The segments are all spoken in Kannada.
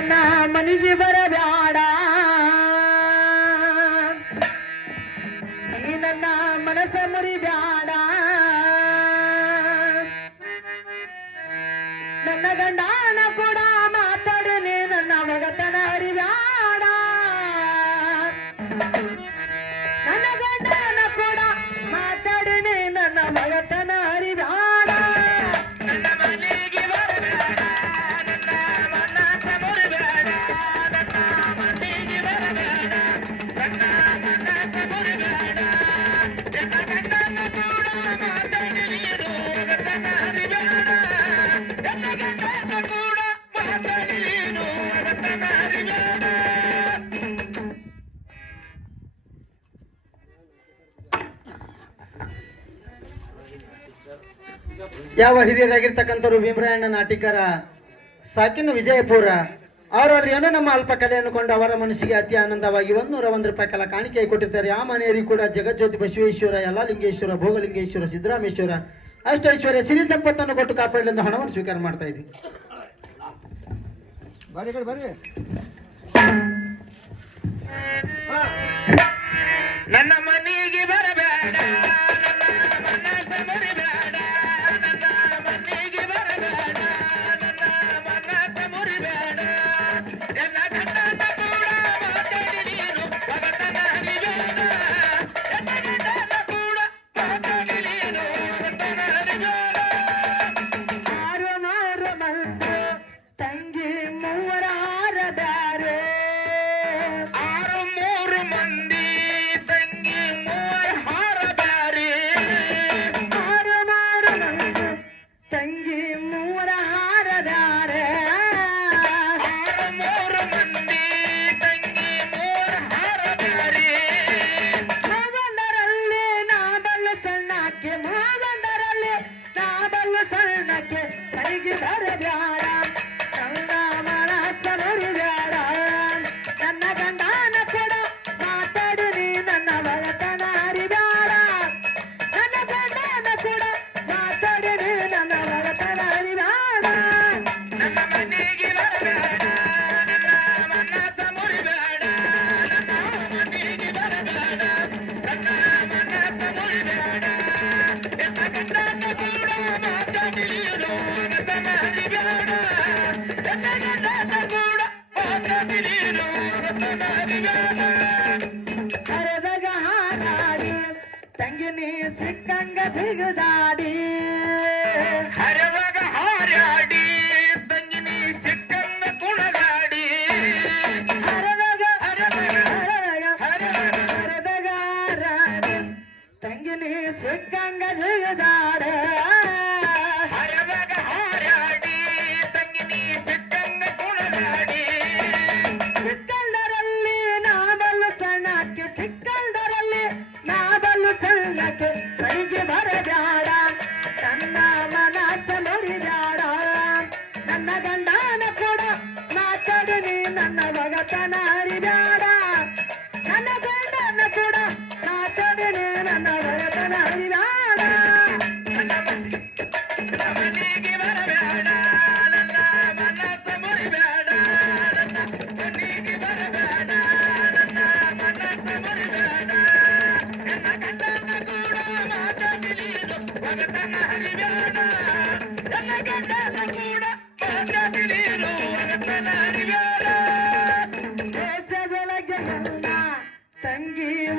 ನನ್ನ ಮನಿಗೆ ಬರಬೇಡ. ನೀ ನನ್ನ ಮನಸ ಮುರಿಬೇಡ. ನನ್ನ ಗಂಡನ ಯಾವ ಹಿರಿಯರಾಗಿರ್ತಕ್ಕಂಥವ್ರು ಭೀಮರಾಯಣ್ಣ ನಾಟಿಕರ ಸಾಕಿನ ವಿಜಯಪುರ ಅವರಾದ್ರೆ ಏನೋ ನಮ್ಮ ಅಲ್ಪ ಕಲೆ ಅನ್ಕೊಂಡು ಅವರ ಮನಸ್ಸಿಗೆ ಅತಿ ಆನಂದವಾಗಿ ಒಂದೂರ ಒಂದು ರೂಪಾಯಿ ಕಲ ಕಾಣಿಕೆ ಕೊಟ್ಟಿರ್ತಾರೆ. ಆ ಮನೆಯವರಿಗೂ ಕೂಡ ಜಗಜ್ಯೋತಿ ಬಸವೇಶ್ವರ ಎಲ್ಲ ಲಿಂಗೇಶ್ವರ ಭೋಗಲಿಂಗೇಶ್ವರ ಸಿದ್ದರಾಮೇಶ್ವರ ಅಷ್ಟೈಶ್ವರ್ಯ ಸಿರಿ ಸಂಪತ್ತನ್ನು ಕೊಟ್ಟು ಕಾಪಾಡಲಿಂದ ಹಣವನ್ನು ಸ್ವೀಕಾರ ಮಾಡ್ತಾ ಇದ್ವಿ. ನನ್ನ ಕಾನಂದರಲ್ಲಿ ನಾನಲ್ಲ ಸಿಕ್ಕಂಗ ಸಿಗದಾಡಿ ಹರದಾಗ ಹಾರಾಡಿ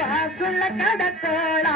வாசுள்ள கடக்கோளா